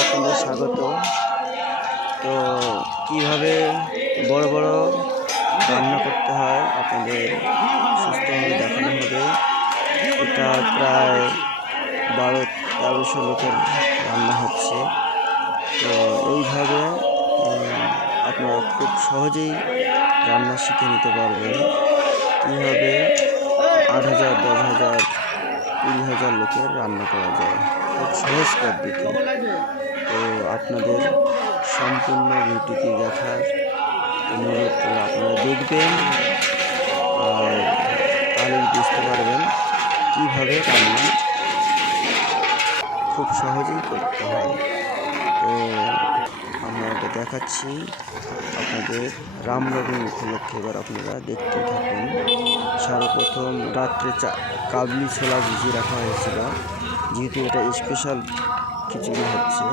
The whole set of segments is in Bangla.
আপনাদের স্বাগত। তো কীভাবে বড় বড় রান্না করতে হয় আপনাদের সুস্থভাবে দেখানো হবে। এটা প্রায় বারো তেরোশো লোকের রান্না হচ্ছে। তো এইভাবে আপনারা খুব সহজেই রান্না শিখে নিতে পারবেন। কীভাবে আট হাজার, দশ হাজার কুড়ি হাজার লোকের রান্না করা যায়। খুব সহজ পদ্ধতি। তো আপনাদের সম্পূর্ণ ভিডিওটি দেখার অনুরোধ করে আপনারা দেখবেন আর তাহলেই বুঝতে পারবেন কীভাবে রান্না খুব সহজেই করতে হয়। তো এটা দেখাচ্ছি। আপনাদের রামনবমী উপলক্ষে এবার আপনারা দেখতে থাকুন। সর্বপ্রথম রাত্রে চা, কাবলি ছোলা ভিজিয়ে রাখা হয়েছিল। যেহেতু এটা স্পেশাল খিচুড়ি হচ্ছে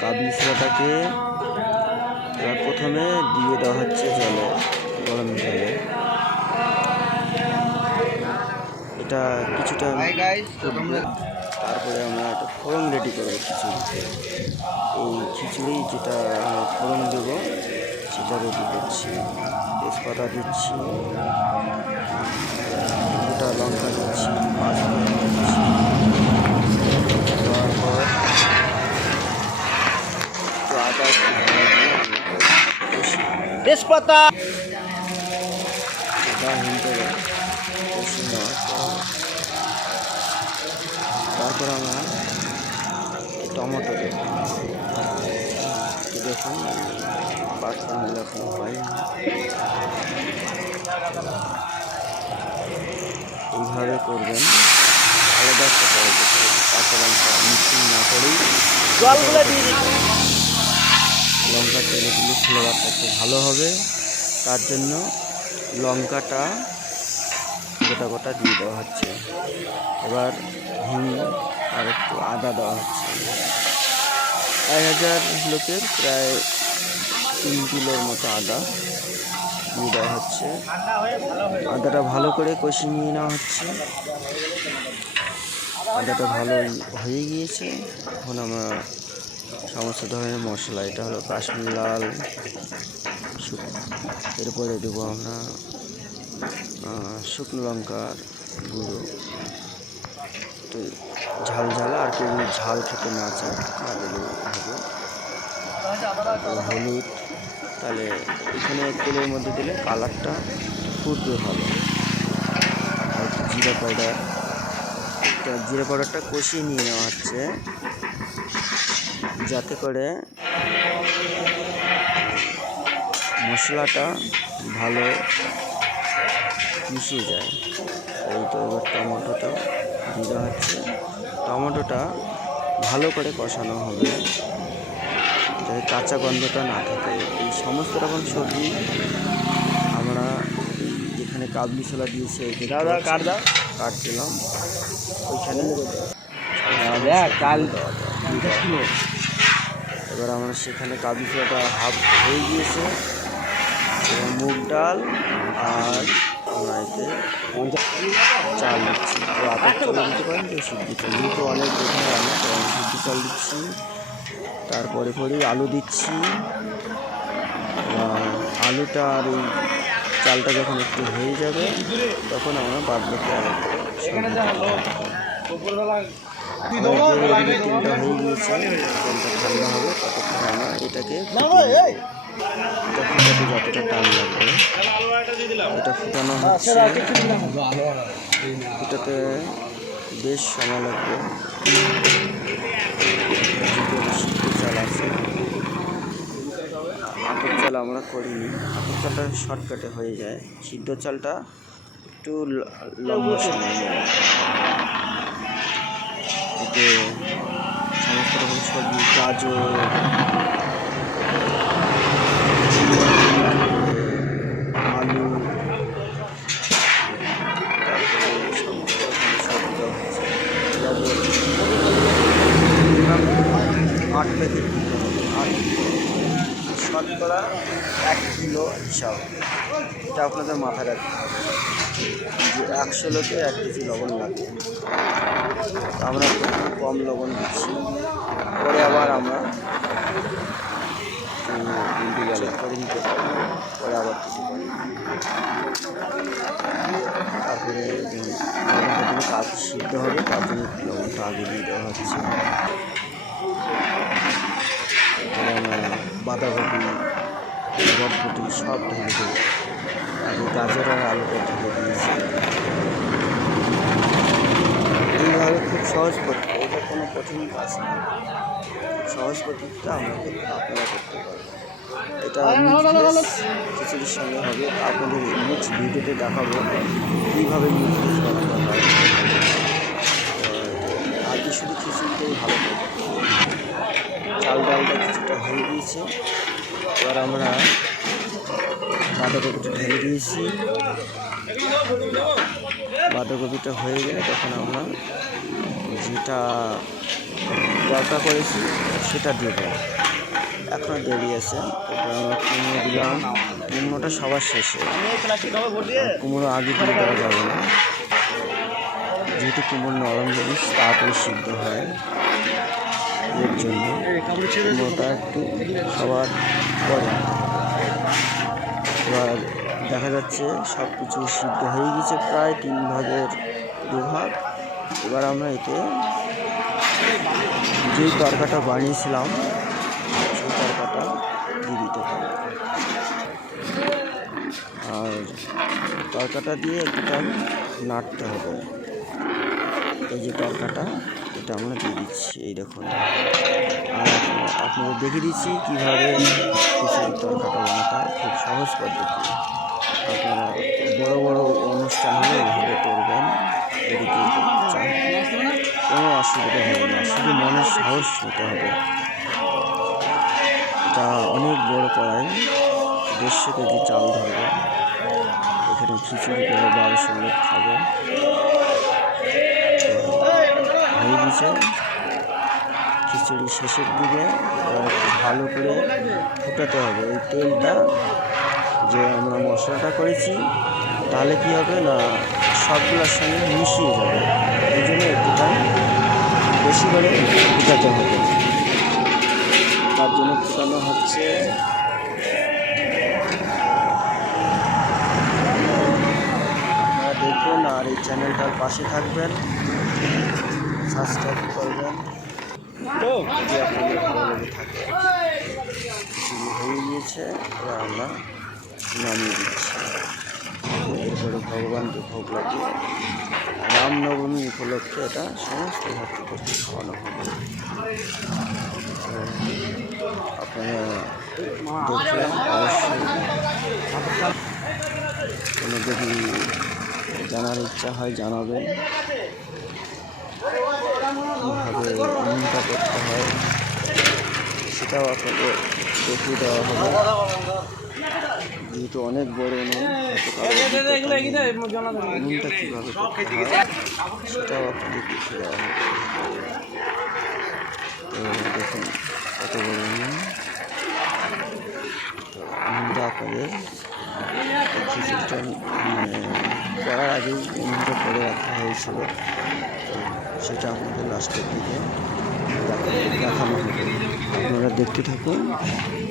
কাবলি ছোলাটাকে প্রথমে দিয়ে দেওয়া হচ্ছে জলে, গরম জলে। এটা কিছুটা তারপরে আমরা একটা ফোড়ন রেডি করব খিচুড়িতে এই খিচুড়ি যেটা ফোড়ন দেবো সেটা রেডি করছি। তেজপাতা দিচ্ছি গোটা লঙ্কা দিচ্ছি দেওয়ার পর তেজপাতা! তারপর আমরা টমেটো দেবো। দেখুন এখন হয়নি এইভাবে করবেন। আলাদা একটা কাঁচা লঙ্কা মিক্সিং না করেই লঙ্কা তেলে দিলে ফ্লেভারটা একটু ভালো হবে। তার জন্য লঙ্কাটা গোটা গোটা দিয়ে দেওয়া হচ্ছে। এবার হিং আর একটু আদা দেওয়া হচ্ছে। এক হাজার লোকের প্রায় তিন কিলোর মতো আদা দিয়ে দেওয়া হচ্ছে। আদাটা ভালো করে কষিয়ে নিয়ে নেওয়া হচ্ছে। আদাটা ভালো হয়ে গিয়েছে। এখন আমরা সমস্ত ধরনের মশলা, এটা হলো কাশ্মীর লাল এরপরে দেবো আমরা শুকনো লঙ্কার গুঁড়ো। তো ঝাল ঝাল আর কেউ ঝাল খেতে না চায় হবে। হলুদ, তাহলে এখানে তেলের মধ্যে দিলে কালারটা ফুটবে ভালো আর একটু জিরা পাউডার। জিরা পাউডারটা কষিয়ে নিয়ে নেওয়া হচ্ছে। যাতে করে মশলাটা ভালো মিশিয়ে যায়। এই তো এবার টমেটোটা দিয়ে দেওয়া হচ্ছে। টমেটোটা ভালো করে কষানো হবে। যাতে কাঁচা গন্ধটা না থাকে। এই সমস্ত রকম সবজি আমরা যেখানে কাবলি ছোলা দিয়েছে দাও কাট দাও? কাট দিলাম ওইখানে কাল এবার আমরা সেখানে কাবলি ছোলাটা হাফ হয়ে গিয়েছে। মুগ ডাল আর আমরা এতে চাল দিচ্ছি। তো আতপ চাল দিতে পারেন, তো সিদ্ধি চাল। যেহেতু অনেক তো আমি সিদ্ধি চাল দিচ্ছি। তারপরে পরে আলু দিচ্ছি। আলুটা আর ওই চালটা যখন একটু হয়ে যাবে, তখন আমরা বাদ বাকি তেলটা হয়ে গিয়েছে ঠান্ডা হবে, ততক্ষণ আমরা এটাকে ফুটাতে যতটা টাইম লাগবে এটা ফুটানো হচ্ছে। ফুটাতে বেশ সময় লাগবে। চাল আছে। আতপ চাল আমরা করিনি। আতপ চালটা শর্টকাটে হয়ে যায়। সিদ্ধ চালটা একটু লম্বা সময় এতে সমস্ত রকম সবজি, গাজর আলু তারপরে সমস্ত রকম সবজি দেওয়া হচ্ছে। গাজর আট হবে আট শতকরা এক কিলো হিসাব। সেটা আপনাদের মাথায় রাখতে হবে। যে একশো লোকে এক কেজি লবণ লাগে। আমরা একটু কম লবণ দিচ্ছি। পরে আবার আমরা করে নিতে পারি। পরে আবার দিতে পারি। তারপরে কাজ সিদ্ধ হবে। তার জন্য লবণটা আগে দিয়ে দেওয়া হচ্ছে। বাঁধাকপি বটবটি সব ঢেলে দেবো আগে গাজর আর আলুটা ঢেলে দিয়েছি। এইভাবে খুব সহজ পদ্ধতি এটা কোনো কঠিন কাজ না। সহজ পদ্ধতিটা আমরা আপনারা করতে পারবেন। এটা খিচুড়ির সঙ্গে হবে। আপনাদের নেক্সট ভিডিওতে দেখাবো কীভাবে নিউট্রিয়েস বানানো হয়। শুধু খিচুড়িটাই ভালো চাল ডালটা কিছুটা হয়ে গিয়েছে এবার আমরা বাঁধাকপিটা ঢেলে দিয়েছি। বাঁধাকপিটা হয়ে গেলে তখন আমরা যেটা দরকার করেছি সেটা দেবো। এখনও দেরি আছে। তারপরে আমরা কুমড়ো দিলাম। কুমড়োটা সবার শেষে। কুমড়ো আগে দিয়ে দেওয়া যাবে না। যেহেতু কুমড়ো নরম জিনিস তাড়াতাড়ি সিদ্ধ হয় এর জন্য। কুমড়োটা একটু সবার পরে। এবার দেখা যাচ্ছে সব কিছু সিদ্ধ হয়ে গেছে প্রায় তিন ভাগের দু ভাগ। এবার আমরা এতে যে তরকাটা বানিয়েছিলাম, সেই তরকাটা দিয়ে দিতে পারি আর তরকাটা দিয়ে একটু নাড়তে হবে। এই যে তরকাটা, এটা আমরা দিয়ে দিচ্ছি, এই দেখুন। আর আপনাদের দেখে দিচ্ছি কীভাবে খিচুড়ির তরকাটা বানাতে খুব সহজ পদ্ধতি। আপনারা বড় বড় অনুষ্ঠান হলে এভাবে করবেন, এদিকে চান কোনো অসুবিধা হবে না, শুধু মনের সাহস হতে হবে। এটা অনেক বড় কড়াই, দেড়শো কেজি চাল ধরবে এখানে খিচুড়ি করে বারোশো লোক খাবে। হয়ে গেছে। খিচুড়ি শেষের দিকে ভালো করে ফুটাতে হবে। ওই তেলটা যে আমরা মশলাটা করেছি, তাহলে কি হবে না, সবগুলোর সঙ্গে মিশিয়ে যাবে। এই জন্য একটুটা বেশি করে ফুটাতে হবে। তার জন্য ফুটানো হচ্ছে দেখবেন আর এই চ্যানেলটার পাশে থাকবেন। সাবস্ক্রাইব করবেন। যদি আপনাদের ভালো লেগে থাকে হয়ে গিয়েছে এবার আমরা নামিয়ে দিচ্ছি। এরপরে ভগবানকে ভোগ লাগিয়ে রামনবমী উপলক্ষে এটা সমস্ত ভক্তদেরকে খাওয়ানো হবে। আপনারা অবশ্যই কোনো যদি জানার ইচ্ছা হয় জানাবেন। কীভাবে উনুনটা করতে হয় সেটাও আপনাদের দেখিয়ে দেওয়া হবে। যেহেতু অনেক বড় উনুনটা কীভাবে সেটাও আপনাদের দেখিয়ে দেওয়া হবে। তো দেখুন কত বড় উনুন উনুনটা আপনাদের মানে করার আগেই উনুনটা করে রাখা হয়েছিল। তো সেটা আপনাদের লাস্টের দিকে। দেখানো হবে। আপনারা দেখতে থাকুন।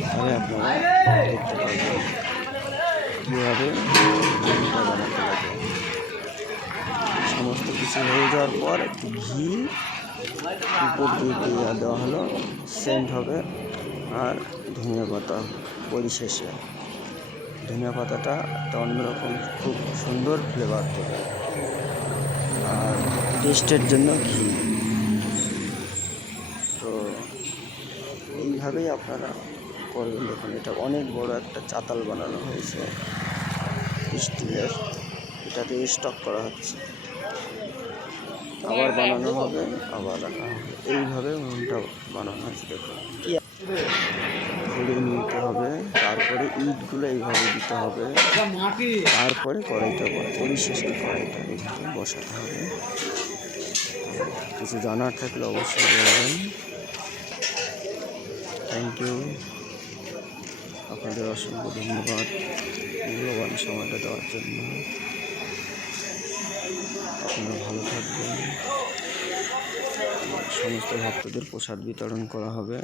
তাহলে আপনারা দেখতে পারবেন কীভাবে বানাতে লাগে। সমস্ত কিছু হয়ে যাওয়ার পর একটু ঘি, উপর দিয়ে দেওয়া হলো সেন্ট হবে। আর ধনিয়া পাতা পরিশেষে। ধনিয়া পাতাটা একটা অন্যরকম খুব সুন্দর ফ্লেভার দেবে। আর টেস্টের জন্য ঘি। তো এইভাবেই আপনারা করবেন দেখুন, এটা অনেক বড় একটা চাতাল বানানো হয়েছে। স্টিলের এটাতে স্টক করা হচ্ছে। আবার বানানো হবে, আবার রাখা হবে। এইভাবে উনুনটা বানানো হয়েছে দেখুন। ঘুরিয়ে নিতে হবে, তারপরে ইটগুলো এইভাবে দিতে হবে। তারপরে কড়াইটা পরিশেষে কড়াইটা এইভাবে বসাতে হবে। কিছু জানার থাকলে অবশ্যই বলবেন। থ্যাংক ইউ আপনাদের অসংখ্য ধন্যবাদ মূল্যবান সময়টা দেওয়ার জন্য। আপনারা ভালো থাকবেন। সমস্ত ভক্তদের প্রসাদ বিতরণ করা হবে।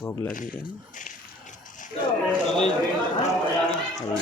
ভোগ লাগিয়ে। বল।